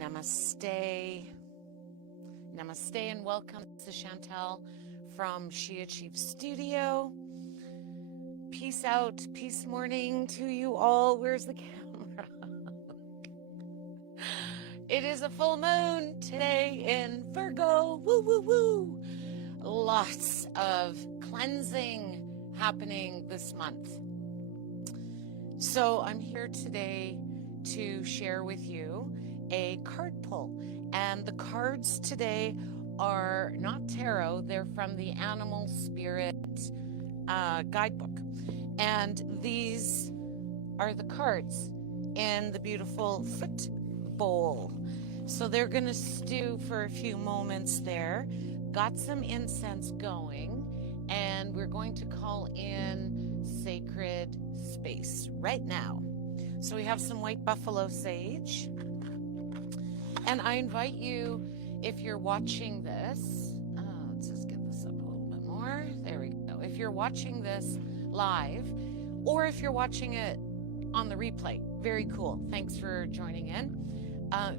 Namaste. Namaste and welcome. This is Chantel from She Achieves Studio. Peace out, peace morning to you all. Where's the camera? It is a full moon today in Virgo. Woo, woo, woo. Lots of cleansing happening this month. So I'm here today to share with you a card pull. And the cards today are not tarot, they're from the Animal Spirit guidebook. And these are the cards in the beautiful foot bowl. So they're going to stew for a few moments there. Got some incense going, and we're going to call in sacred space right now. So we have some white buffalo sage. And I invite you, if you're watching this, let's just get this up a little bit more. There we go. If you're watching this live, or if you're watching it on the replay, very cool. Thanks for joining in.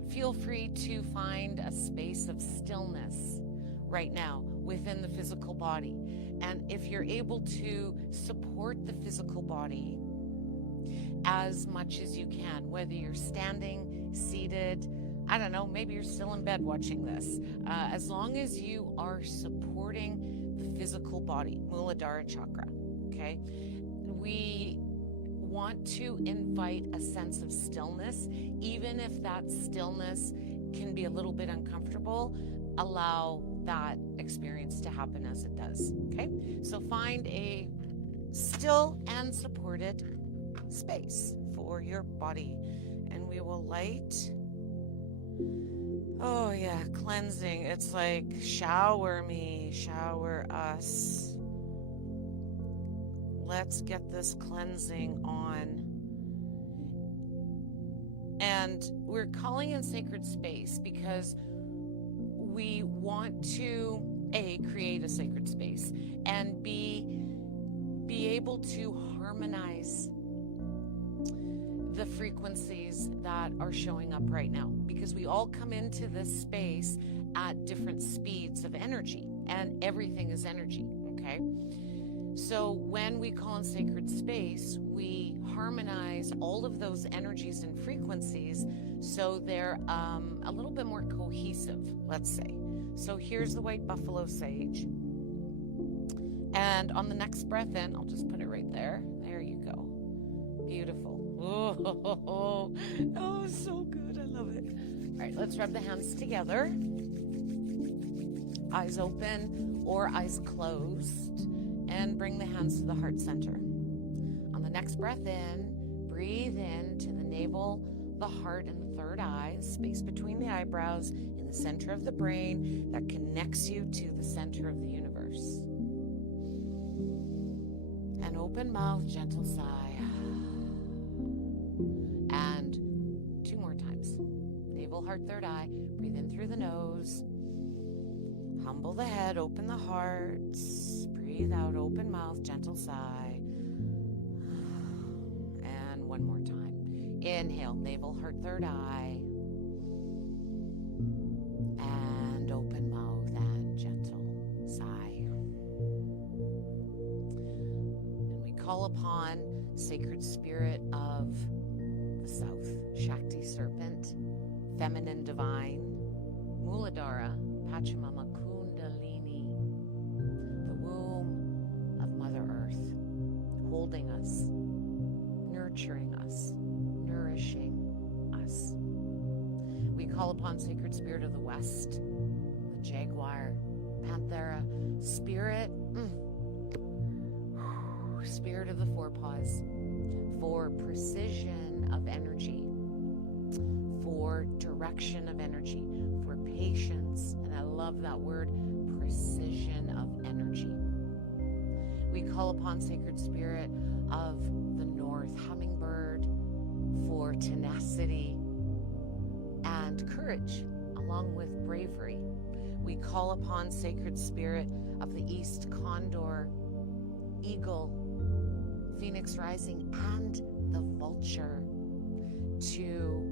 Feel free to find a space of stillness right now within the physical body. And if you're able to support the physical body as much as you can, whether you're standing, seated, I don't know, maybe you're still in bed watching this. As long as you are supporting the physical body, Muladhara chakra, okay? We want to invite a sense of stillness, even if that stillness can be a little bit uncomfortable. Allow that experience to happen as it does, okay? So find a still and supported space for your body, and we will light. Oh yeah, cleansing. It's like shower me, shower us. Let's get this cleansing on. And we're calling in sacred space because we want to create a sacred space and be able to harmonize the frequencies that are showing up right now, because we all come into this space at different speeds of energy, and everything is energy, okay? So when we call in sacred space, we harmonize all of those energies and frequencies so they're a little bit more cohesive, let's say. So here's the white buffalo sage. And on the next breath in, I'll just put it right there. There you go. Beautiful. Oh, so good. I love it. All right, let's rub the hands together. Eyes open or eyes closed. And bring the hands to the heart center. On the next breath in, breathe in to the navel, the heart, and the third eye, space between the eyebrows, in the center of the brain that connects you to the center of the universe. And open mouth, gentle sigh. And 2 more times. Navel, heart, third eye. Breathe in through the nose. Humble the head, open the heart. Breathe out, open mouth, gentle sigh. And 1 more time. Inhale, navel, heart, third eye. And open mouth and gentle sigh. And we call upon sacred spirit of the south, Shakti serpent, feminine divine, Muladhara, Pachamama, Kundalini, the womb of Mother Earth, holding us, nurturing us, nourishing us. We call upon sacred spirit of the west, the jaguar, panthera, spirit, spirit of the forepaws, for precision of energy, for direction of energy, for patience, and I love that word, precision of energy. We call upon sacred spirit of the north, hummingbird, for tenacity and courage, along with bravery. We call upon sacred spirit of the east, condor, eagle, phoenix rising, and the vulture, to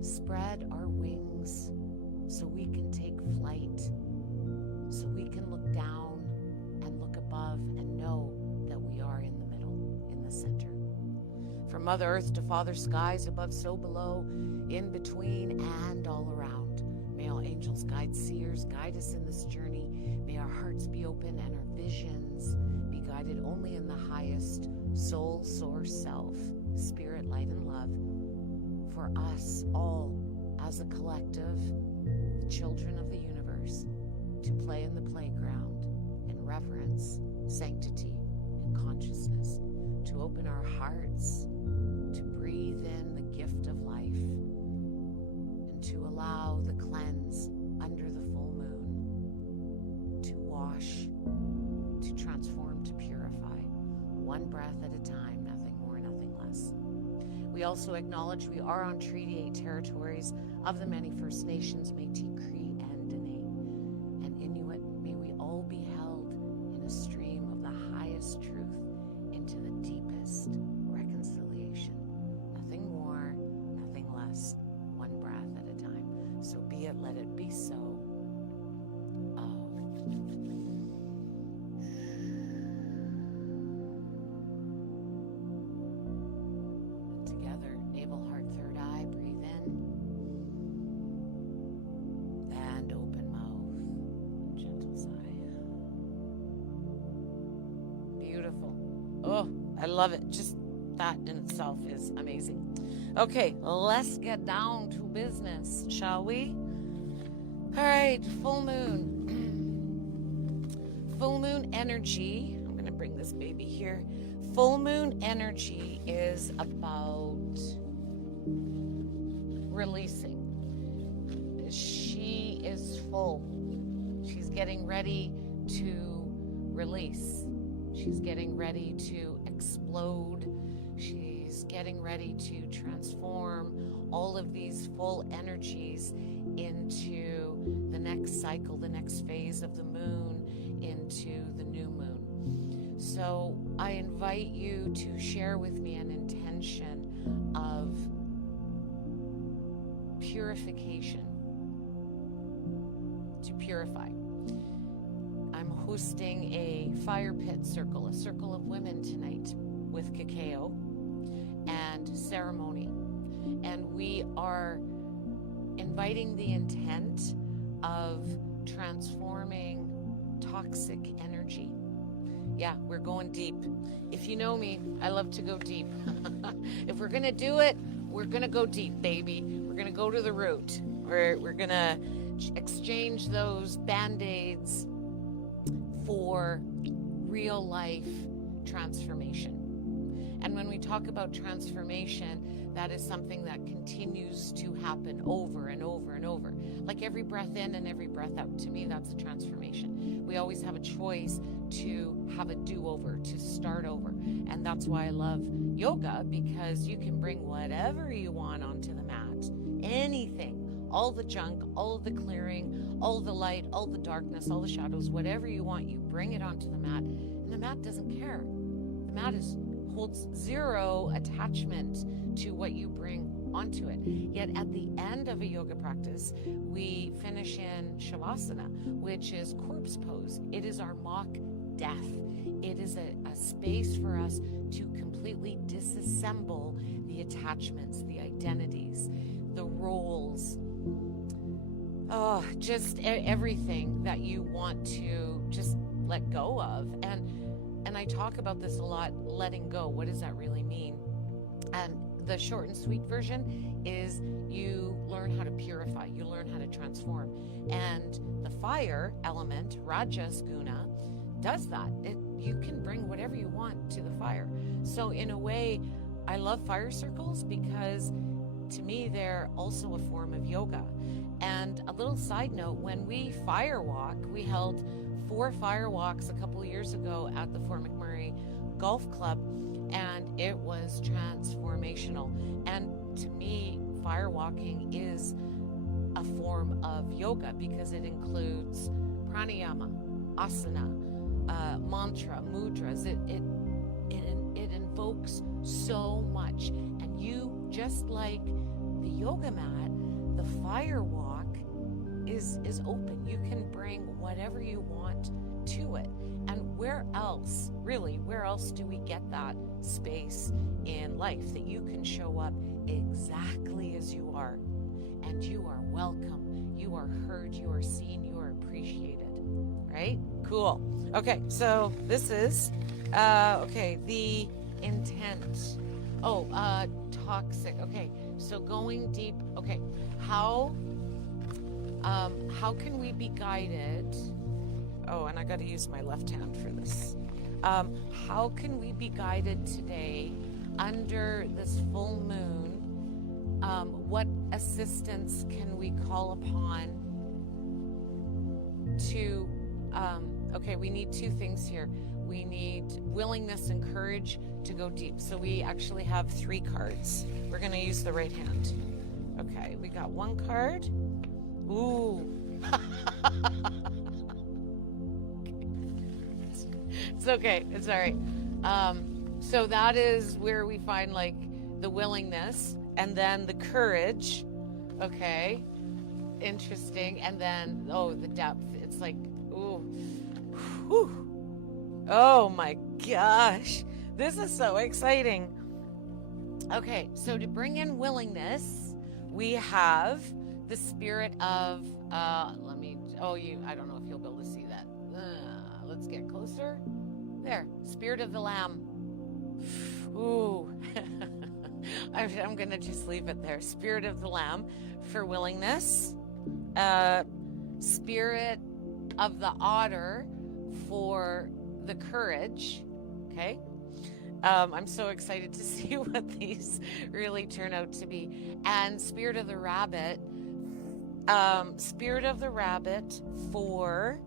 spread spread our wings so we can take flight, so we can look down and look above and know that we are in the middle, in the center. From Mother Earth to Father Skies, above so below, in between and all around. May all angels, guides, seers guide us in this journey. May our hearts be open and our visions be guided only in the highest soul, source, self, spirit, light, and love. For us all, as a collective, the children of the universe, to play in the playground in reverence, sanctity, and consciousness, to open our hearts, to breathe in the gift of life, and to allow the cleanse under the full moon to wash, to transform, to purify, one breath at a time, nothing more, nothing less. We also acknowledge we are on Treaty 8 territories of the many First Nations, Métis, Cree, and Dene, and Inuit. May we all be held in a stream of the highest truth into the deepest reconciliation. Nothing more, nothing less, one breath at a time. So be it, let it be so. Together, navel, heart, third eye, breathe in. And open mouth, gentle sigh. Beautiful. Oh, I love it. Just that in itself is amazing. Okay, let's get down to business, shall we? All right, full moon. Full moon energy. I'm going to bring this baby here. Full moon energy is about releasing. She is full. She's getting ready to release. She's getting ready to explode. She's getting ready to transform all of these full energies into the next cycle, the next phase of the moon, into the new moon. So I invite you to share with me an intention of purification, to purify. I'm hosting a fire pit circle, a circle of women tonight with cacao and ceremony. And we are inviting the intent of transforming toxic energy. Yeah, we're going deep. If you know me, I love to go deep. If we're going to do it, we're going to go deep, baby. We're going to go to the root. We're going to exchange those Band-Aids for real life transformation. And when we talk about transformation, that is something that continues to happen over and over and over. Like every breath in and every breath out. To me, that's a transformation. We always have a choice to have a do-over, to start over. And that's why I love yoga, because you can bring whatever you want onto the mat. Anything. All the junk, all the clearing, all the light, all the darkness, all the shadows, whatever you want, you bring it onto the mat. And the mat doesn't care. The mat holds zero attachment to what you bring onto it. Yet at the end of a yoga practice, we finish in Shavasana, which is corpse pose. It is our mock death. It is a space for us to completely disassemble the attachments, the identities, the roles, just everything that you want to just let go of. And I talk about this a lot, letting go. What does that really mean? And the short and sweet version is you learn how to purify, you learn how to transform. And the fire element, Rajas Guna, does that. You can bring whatever you want to the fire. So in a way, I love fire circles because to me, they're also a form of yoga. And a little side note, when we fire walk, we held 4 fire walks a couple of years ago at the Fort McMurray Golf Club, and it was transformational. And to me, fire walking is a form of yoga because it includes pranayama, asana, mantra, mudras. It invokes so much. And you, just like the yoga mat, the fire walk is open. You can bring whatever you want to it. And where else do we get that space in life that you can show up exactly as you are? And you are welcome, you are heard, you are seen, you are appreciated, right? Cool. Okay, so this is, the intent. Toxic. Okay, so going deep. Okay, how can we be guided? Oh, and I got to use my left hand for this. How can we be guided today under this full moon? What assistance can we call upon to, we need two things here. We need willingness and courage to go deep. So we actually have 3 cards. We're going to use the right hand. Okay, we got 1 card. Ooh. It's okay. It's all right. So that is where we find like the willingness and then the courage. Okay. Interesting. And then, the depth. It's like, ooh. Whew. Oh my gosh. This is so exciting. Okay. So to bring in willingness, we have the spirit of, I don't know if you'll be able to see that. Let's get closer. There, spirit of the lamb. Ooh. I'm going to just leave it there. Spirit of the lamb for willingness. Spirit of the otter for the courage. Okay. I'm so excited to see what these really turn out to be. And spirit of the rabbit. Spirit of the rabbit for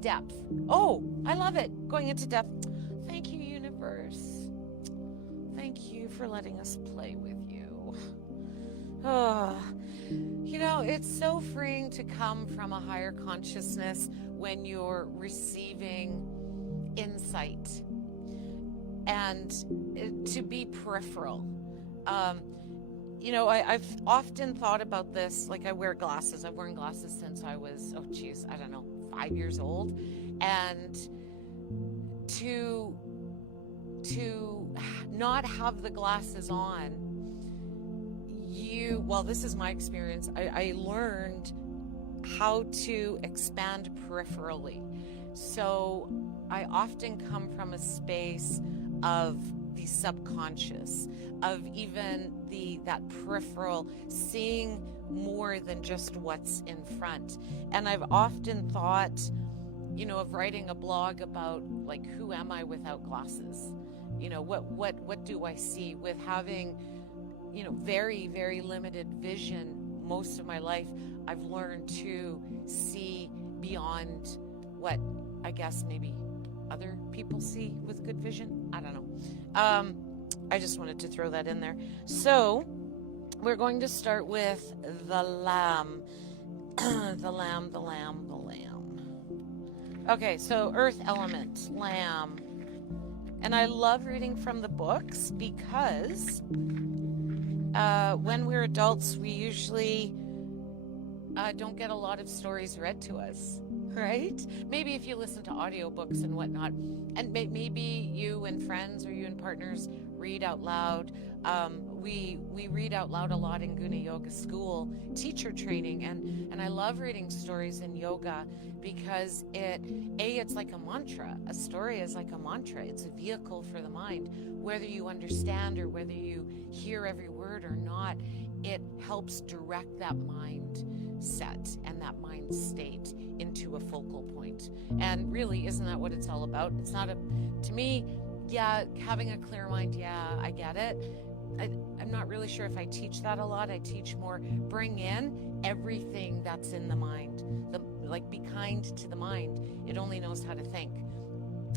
depth. Oh, I love it. Going into depth. Thank you, universe. Thank you for letting us play with you. Oh, it's so freeing to come from a higher consciousness when you're receiving insight and to be peripheral. I've often thought about this, like I wear glasses. I've worn glasses since I was, 5 years old. And to not have the glasses on, this is my experience. I learned how to expand peripherally. So I often come from a space of the subconscious, of even that peripheral, seeing more than just what's in front. And I've often thought, of writing a blog about like, who am I without glasses? What do I see with having, very, very limited vision most of my life? I've learned to see beyond what I guess maybe other people see with good vision. I don't know. I just wanted to throw that in there. So we're going to start with the lamb. The lamb. Okay, so earth element, lamb. And I love reading from the books because when we're adults, we usually don't get a lot of stories read to us, right? Maybe if you listen to audiobooks and whatnot, and maybe you and friends or you and partners read out loud. We read out loud a lot in Guna Yoga School teacher training, and I love reading stories in yoga because it's like a mantra. A story is like a mantra. It's a vehicle for the mind. Whether you understand or whether you hear every word or not, it helps direct that mind set and that mind state into a focal point. And really, isn't that what it's all about? It's not to me, yeah, having a clear mind, yeah, I get it. I'm not really sure if I teach that a lot. I teach more, bring in everything that's in the mind. Be kind to the mind. It only knows how to think.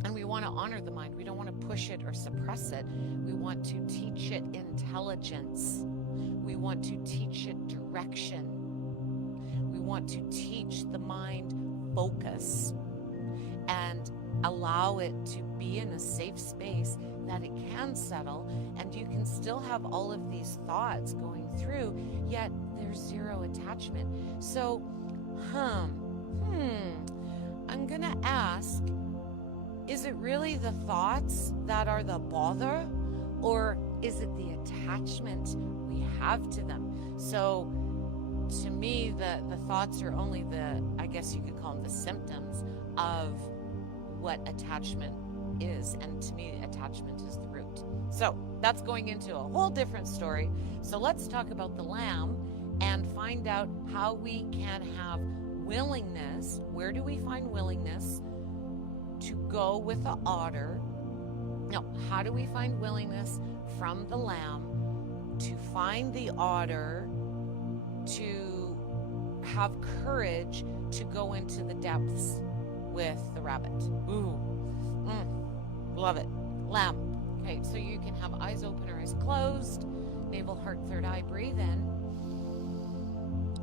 And we want to honor the mind. We don't want to push it or suppress it. We want to teach it intelligence. We want to teach it direction. We want to teach the mind focus and allow it to be in a safe space that it can settle, and you can still have all of these thoughts going through, yet there's zero attachment. So, I'm gonna ask, is it really the thoughts that are the bother, or is it the attachment we have to them? So to me, the thoughts are only I guess you could call them the symptoms of what attachment is. And to me, attachment is the root. So that's going into a whole different story. So let's talk about the lamb and find out how we can have willingness. Where do we find willingness to go with the otter? No, how do we find willingness from the lamb to find the otter, to have courage to go into the depths with the rabbit? Ooh, love it. Lamb. Okay, so you can have eyes open or eyes closed. Navel, heart, third eye. Breathe in.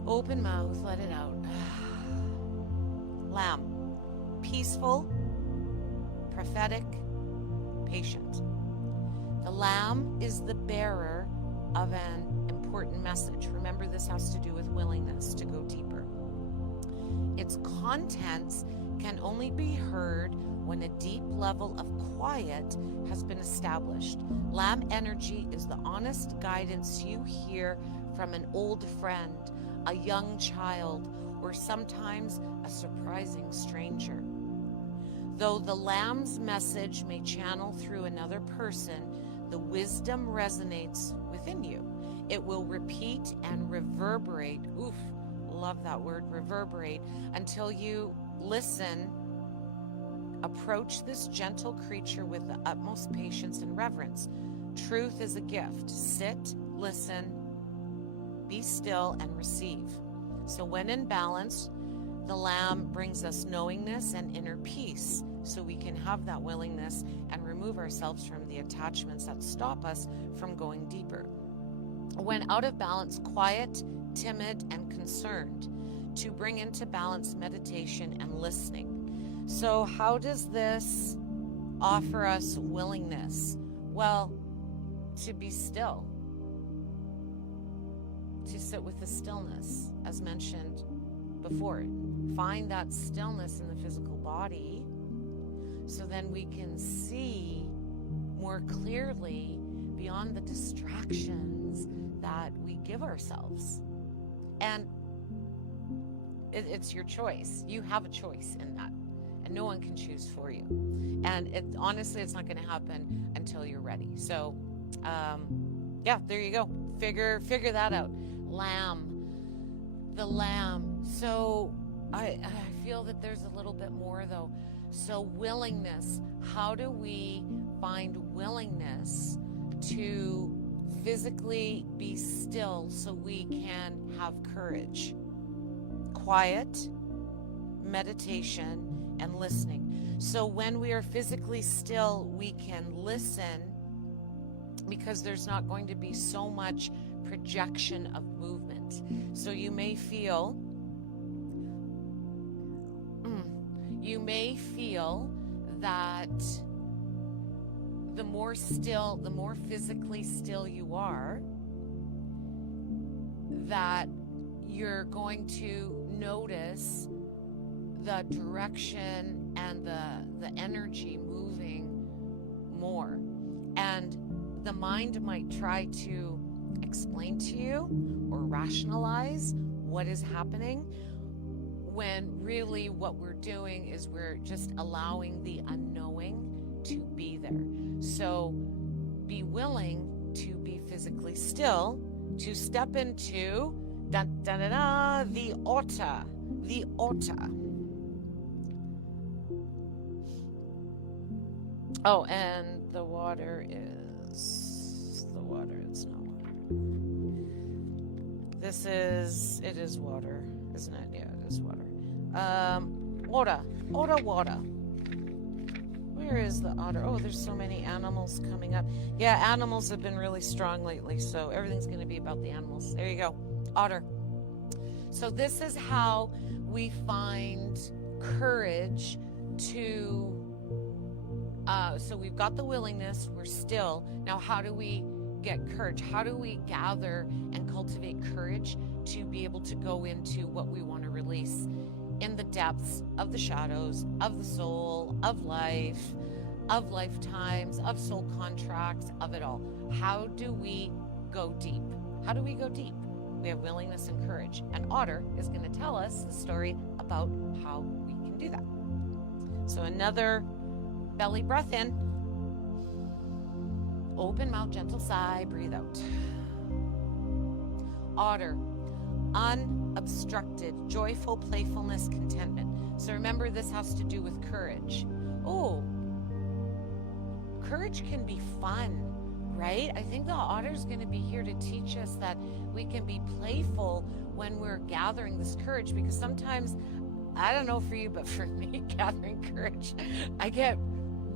Open mouth, let it out. Lamb. Peaceful, prophetic, patient. The lamb is the bearer of an important message. Remember, this has to do with willingness to go deeper. Its contents can only be heard when a deep level of quiet has been established. Lamb energy is the honest guidance you hear from an old friend, a young child, or sometimes a surprising stranger. Though the lamb's message may channel through another person, the wisdom resonates within you. It will repeat and reverberate. Oof, love that word, reverberate, until you listen. Approach this gentle creature with the utmost patience and reverence. Truth is a gift. Sit, listen, be still, and receive. So when in balance, the lamb brings us knowingness and inner peace, so we can have that willingness and remove ourselves from the attachments that stop us from going deeper. When out of balance, quiet, timid, and concerned, to bring into balance meditation and listening. So how does this offer us willingness? Well, to be still, to sit with the stillness, as mentioned before. Find that stillness in the physical body, so then we can see more clearly beyond the distractions that we give ourselves. And it's your choice. You have a choice in that, and no one can choose for you. And honestly, it's not going to happen until you're ready. So, yeah, there you go. Figure that out. Lamb, the lamb. So I feel that there's a little bit more though. So willingness. How do we find willingness to physically be still so we can have courage? Quiet, meditation, and listening. So when we are physically still, we can listen, because there's not going to be so much projection of movement. So you may feel that the more physically still you are, that you're going to notice the direction and the energy moving more. And the mind might try to explain to you or rationalize what is happening, when really what we're doing is we're just allowing the unknowing to be there. So be willing to be physically still, to step into the otter. The otter. Oh, and the water, it's not water. It is water, isn't it? Yeah, it is water. Water. Where is the otter? Oh, there's so many animals coming up. Yeah, animals have been really strong lately, so everything's going to be about the animals. There you go. Otter. So this is how we find courage to So we've got the willingness. We're still. Now, how do we get courage? How do we gather and cultivate courage to be able to go into what we want to release in the depths of the shadows, of the soul, of life, of lifetimes, of soul contracts, of it all? How do we go deep? How do we go deep? We have willingness and courage. And Otter is going to tell us the story about how we can do that. So another belly breath in. Open mouth, gentle sigh, breathe out. Otter, unobstructed, joyful playfulness, contentment. So remember, this has to do with courage. Oh, courage can be fun, right? I think the Otter's going to be here to teach us that we can be playful when we're gathering this courage, because sometimes, I don't know for you, but for me, gathering courage, I get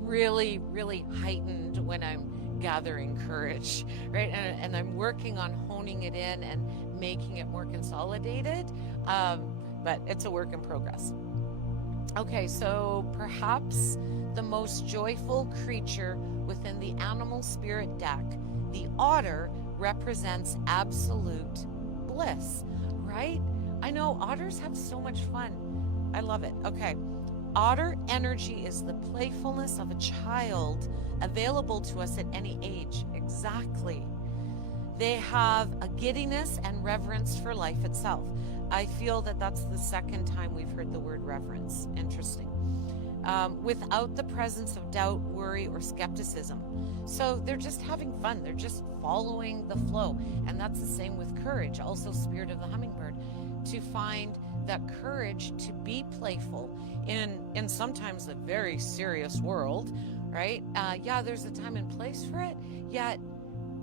really, really heightened when I'm gathering courage, right? And I'm working on honing it in and making it more consolidated, but it's a work in progress. Okay, so perhaps the most joyful creature within the animal spirit deck, the otter, represents absolute bliss, right? I know otters have so much fun. I love it. Okay. Otter energy is the playfulness of a child available to us at any age. Exactly. They have a giddiness and reverence for life itself. I feel that that's the second time we've heard the word reverence. Interesting. Without the presence of doubt, worry, or skepticism. So they're just having fun. They're just following the flow. And that's the same with courage, also spirit of the hummingbird, to find that courage to be playful in sometimes a very serious world, right? Yeah, there's a time and place for it, yet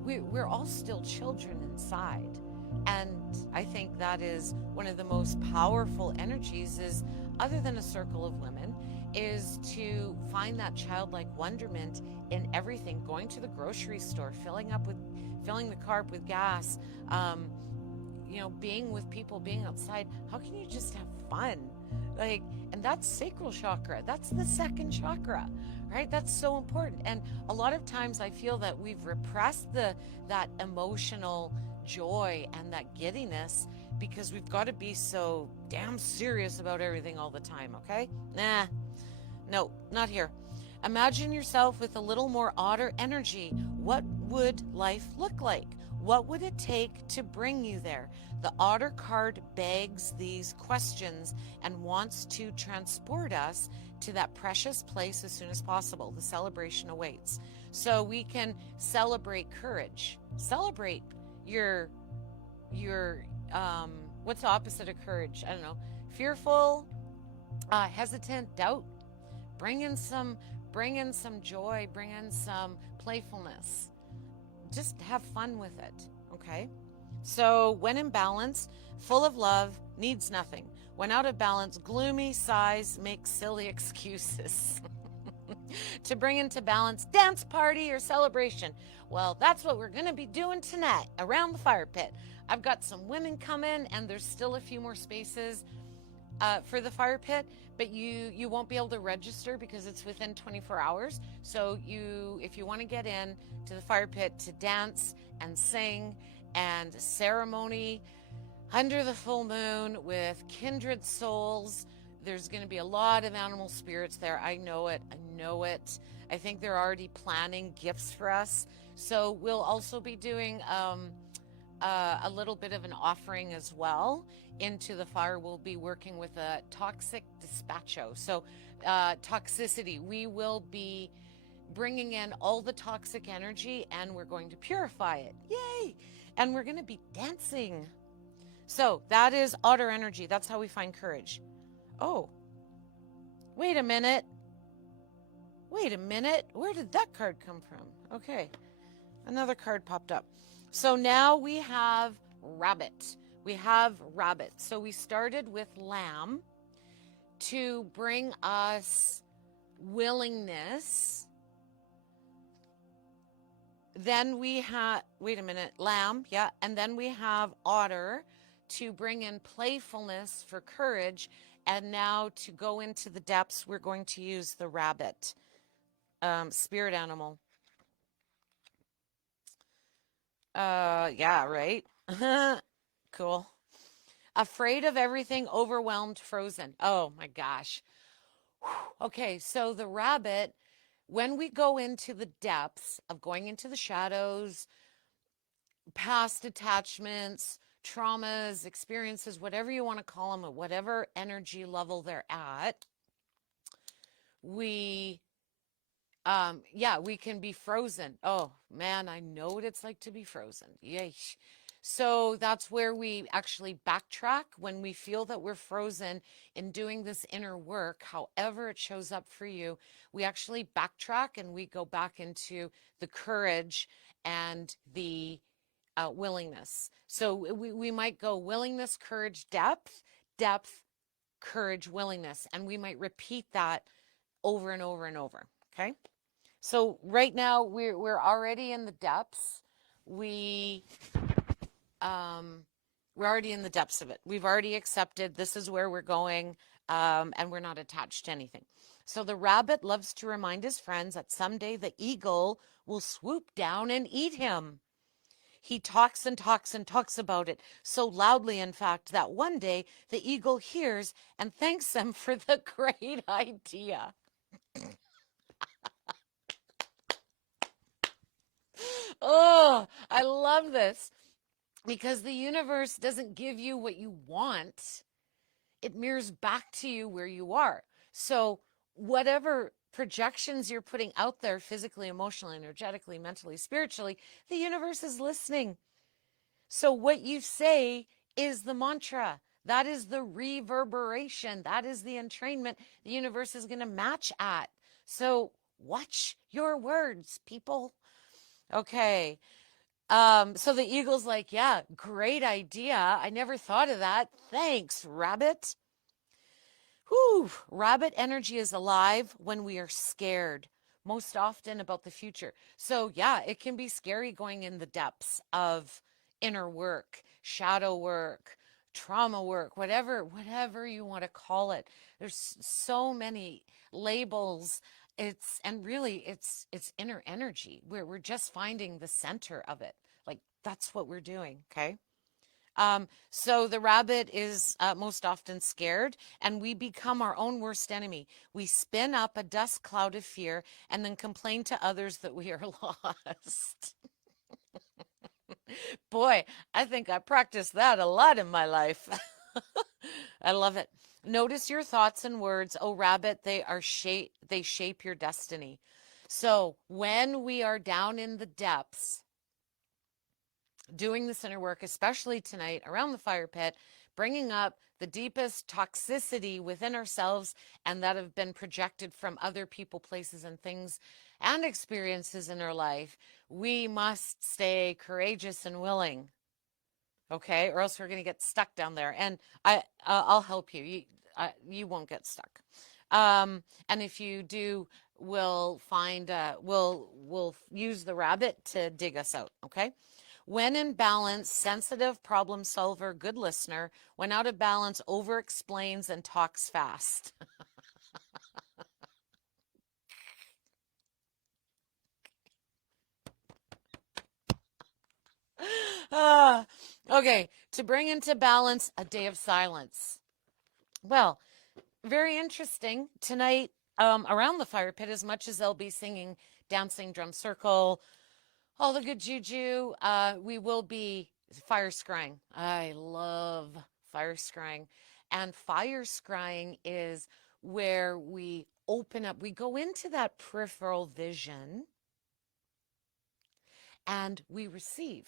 we're all still children inside. And I think that is one of the most powerful energies, is other than a circle of women, is to find that childlike wonderment in everything. Going to the grocery store, filling the car up with gas, being with people, being outside. How can you just have fun? And that's sacral chakra. That's the second chakra, right? That's so important. And a lot of times I feel that we've repressed that emotional joy and that giddiness because we've got to be so damn serious about everything all the time, okay? No, not here. Imagine yourself with a little more otter energy. What would life look like? What would it take to bring you there? The otter card begs these questions and wants to transport us to that precious place as soon as possible. The celebration awaits. So we can celebrate courage. Celebrate your what's the opposite of courage? I don't know. Fearful, hesitant, doubt. Bring in some joy, bring in some playfulness. Just have fun with it, okay? So when in balance, full of love, needs nothing. When out of balance, gloomy, sighs, make silly excuses. To bring into balance, dance party or celebration. Well, that's what we're going to be doing tonight around the fire pit. I've got some women coming, and there's still a few more spaces for the fire pit, but you won't be able to register because it's within 24 hours. So if you want to get in to the fire pit to dance and sing and ceremony under the full moon with kindred souls, there's going to be a lot of animal spirits there. I know it. I think they're already planning gifts for us. So we'll also be doing a little bit of an offering as well into the fire. We'll be working with a toxic dispatcho. So toxicity, we will be bringing in all the toxic energy and we're going to purify it. Yay! And we're going to be dancing. So that is otter energy. That's how we find courage. Oh, wait a minute. Where did that card come from? Okay, another card popped up. So now we have rabbit. So we started with lamb to bring us willingness. Then we have, lamb, yeah. And then we have otter to bring in playfulness for courage. And now to go into the depths, we're going to use the rabbit. spirit animal. Yeah, right. Cool. Afraid of everything, overwhelmed, frozen. Oh my gosh. Okay, so the rabbit, when we go into the depths of going into the shadows, past attachments, traumas, experiences, whatever you want to call them, at whatever energy level they're at, we yeah, we can be frozen. Oh man, I know what it's like to be frozen. Yay. So that's where we actually backtrack when we feel that we're frozen in doing this inner work, however it shows up for you. We actually backtrack and we go back into the courage and the willingness. So we might go willingness, courage, depth, depth, courage, willingness, and we might repeat that over and over and over. Okay. So right now we're already in the depths. We we're already in the depths of it. We've already accepted this is where we're going, and we're not attached to anything. So the rabbit loves to remind his friends that someday the eagle will swoop down and eat him. He talks and talks and talks about it so loudly, in fact, that one day the eagle hears and thanks them for the great idea. Oh, I love this because the universe doesn't give you what you want, it mirrors back to you where you are. So, whatever projections you're putting out there physically, emotionally, energetically, mentally, spiritually, the universe is listening. So, what you say is the mantra. That is the reverberation. That is the entrainment the universe is going to match at. So, watch your words, people. Okay. So the eagle's like, yeah, great idea. I never thought of that. Thanks, rabbit. Whew. Rabbit energy is alive when we are scared, most often about the future. So yeah, it can be scary going in the depths of inner work, shadow work, trauma work, whatever you want to call it. There's so many labels. It's and really it's inner energy. We're just finding the center of it. Like that's what we're doing, okay? So the rabbit is most often scared, and we become our own worst enemy. We spin up a dust cloud of fear and then complain to others that we are lost. Boy, I think I practiced that a lot in my life. I love it. Notice your thoughts and words. Oh, rabbit, they shape your destiny. So when we are down in the depths, doing this inner work, especially tonight around the fire pit, bringing up the deepest toxicity within ourselves and that have been projected from other people, places, and things and experiences in our life, we must stay courageous and willing, okay? Or else we're going to get stuck down there. And I'll help you. You won't get stuck. And if you do, we'll use the rabbit to dig us out, okay? When in balance, sensitive problem solver, good listener. When out of balance, over explains and talks fast. Okay, to bring into balance, a day of silence. Well, very interesting tonight around the fire pit, as much as they'll be singing Dancing Drum Circle, all the good juju, we will be fire scrying. I love fire scrying. And fire scrying is where we open up, we go into that peripheral vision and we receive.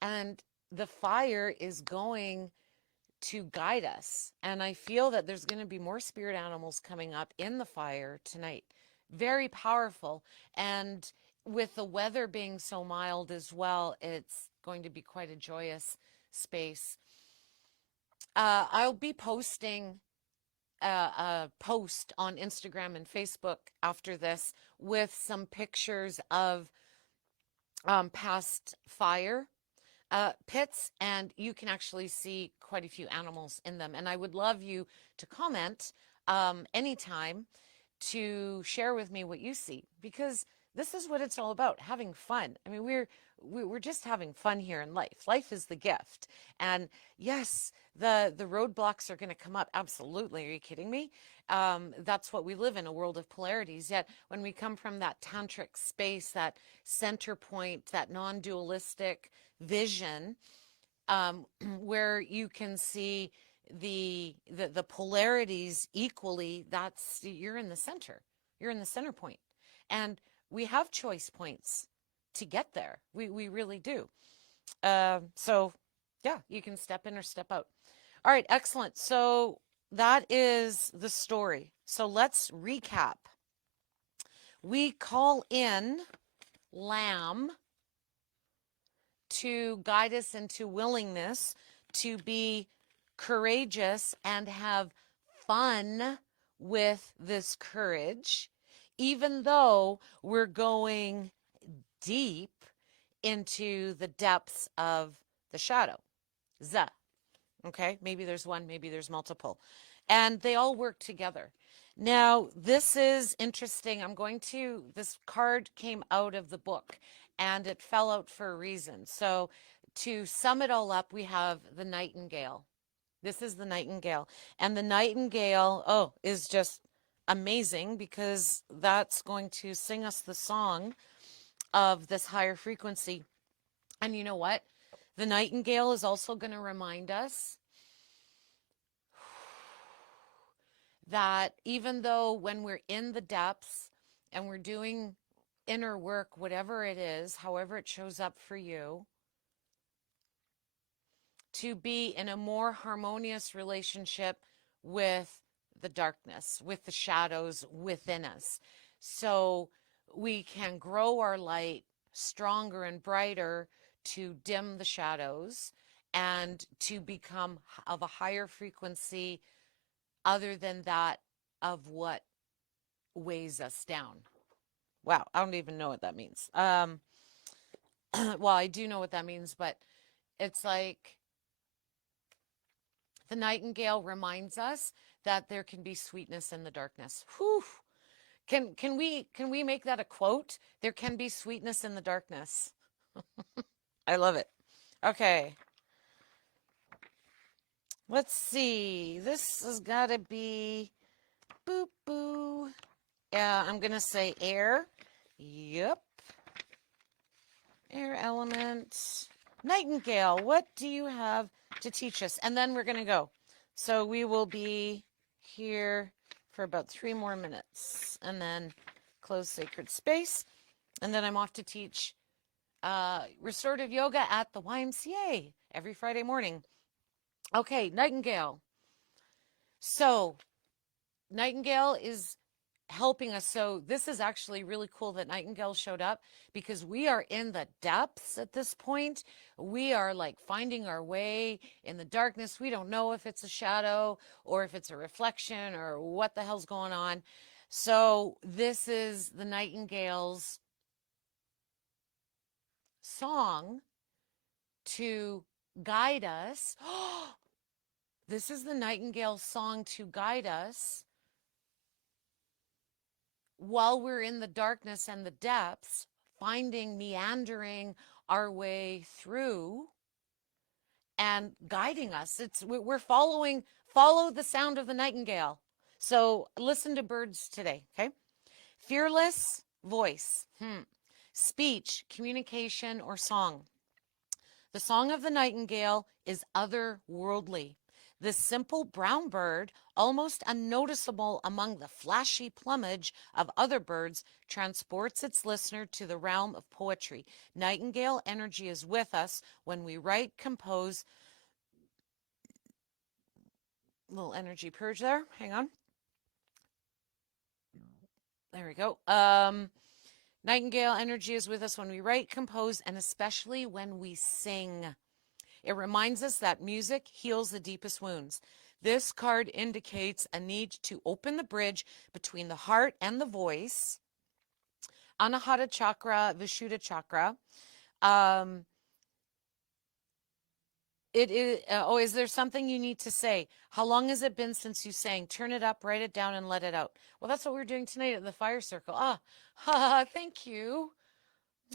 And the fire is going to guide us. And I feel that there's going to be more spirit animals coming up in the fire tonight. Very powerful. And with the weather being so mild as well, it's going to be quite a joyous space. I'll be posting a post on Instagram and Facebook after this with some pictures of past fire pits, and you can actually see quite a few animals in them. And I would love you to comment anytime to share with me what you see, because this is what it's all about, having fun. I mean, we're just having fun here in life. Life is the gift. And yes, the roadblocks are going to come up. Absolutely. Are you kidding me? That's what we live in, a world of polarities. Yet when we come from that tantric space, that center point, that non-dualistic vision, where you can see the polarities equally, that's, you're in the center. You're in the center point. And we have choice points to get there. We really do. So yeah, you can step in or step out. All right, excellent. So that is the story. So let's recap. We call in Lamb to guide us into willingness to be courageous and have fun with this courage, even though we're going deep into the depths of the shadow. Z. Okay, maybe there's one, maybe there's multiple. And they all work together. Now, this is interesting. This card came out of the book and it fell out for a reason. So to sum it all up, we have the nightingale. This is the nightingale. And the nightingale, is just amazing, because that's going to sing us the song of this higher frequency. And you know what? The nightingale is also going to remind us that even though when we're in the depths and we're doing inner work, whatever it is, however it shows up for you, to be in a more harmonious relationship with the darkness, with the shadows within us. So we can grow our light stronger and brighter to dim the shadows and to become of a higher frequency other than that of what weighs us down. Wow, I don't even know what that means. Well, I do know what that means, but it's like the nightingale reminds us that there can be sweetness in the darkness. Whew. Can we make that a quote? There can be sweetness in the darkness. I love it. Okay. Let's see. This has got to be boop boo. Yeah, I'm going to say air. Yep. Air element. Nightingale, what do you have to teach us? And then we're going to go. So we will be here for about 3 more minutes and then close sacred space. And then I'm off to teach restorative yoga at the YMCA every Friday morning. Okay, Nightingale. So Nightingale is helping us. So this is actually really cool that Nightingale showed up, because we are in the depths at this point. We are like finding our way in the darkness. We don't know if it's a shadow or if it's a reflection or what the hell's going on. So this is the Nightingale's song to guide us. This is the Nightingale's song to guide us while we're in the darkness and the depths, meandering our way through and guiding us. We're follow the sound of the nightingale. So listen to birds today, okay? Fearless voice, speech, communication, or song. The song of the nightingale is otherworldly. This simple brown bird, almost unnoticeable among the flashy plumage of other birds, transports its listener to the realm of poetry. Nightingale energy is with us when we write, compose. Little energy purge there. Hang on. There we go. Nightingale energy is with us when we write, compose, and especially when we sing. It reminds us that music heals the deepest wounds. This card indicates a need to open the bridge between the heart and the voice. Anahata chakra, Vishuddha chakra. It is. Oh, is there something you need to say? How long has it been since you sang? Turn it up, write it down, and let it out. Well, that's what we're doing tonight at the fire circle. Ah, ha, thank you.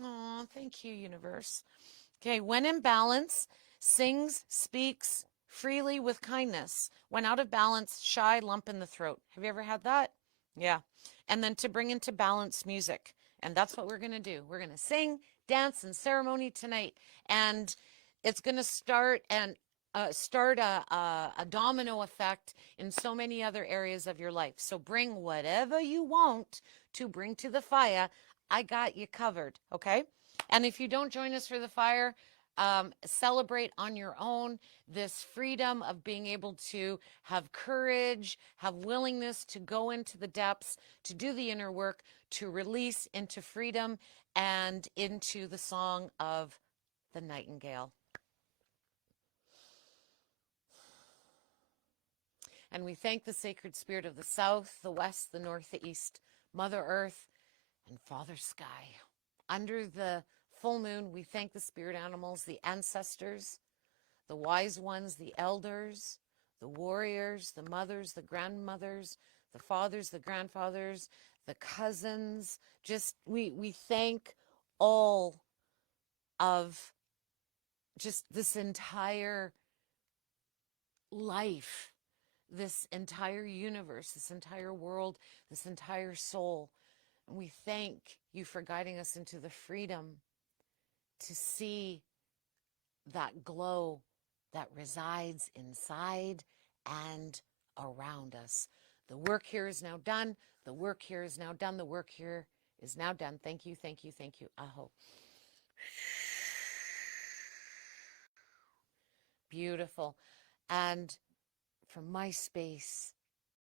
Oh, thank you, universe. Okay, when in balance, sings, speaks freely with kindness. When out of balance, shy, lump in the throat. Have you ever had that? Yeah. And then to bring into balance music. And that's what we're going to do. We're going to sing, dance, and ceremony tonight. And it's going to start a domino effect in so many other areas of your life. So bring whatever you want to bring to the fire. I got you covered, okay? And if you don't join us for the fire, celebrate on your own this freedom of being able to have courage, have willingness to go into the depths, to do the inner work, to release into freedom and into the song of the nightingale. And we thank the sacred spirit of the south, the west, the north, the east, Mother Earth, and Father Sky. Under the full moon, we thank the spirit animals, the ancestors, the wise ones, the elders, the warriors, the mothers, the grandmothers, the fathers, the grandfathers, the cousins. Just we thank all of just this entire life, this entire universe, this entire world, this entire soul. And we thank you for guiding us into the freedom to see that glow that resides inside and around us. The work here is now done. The work here is now done. The work here is now done. Thank you, thank you, thank you. Aho. Beautiful. And from my space,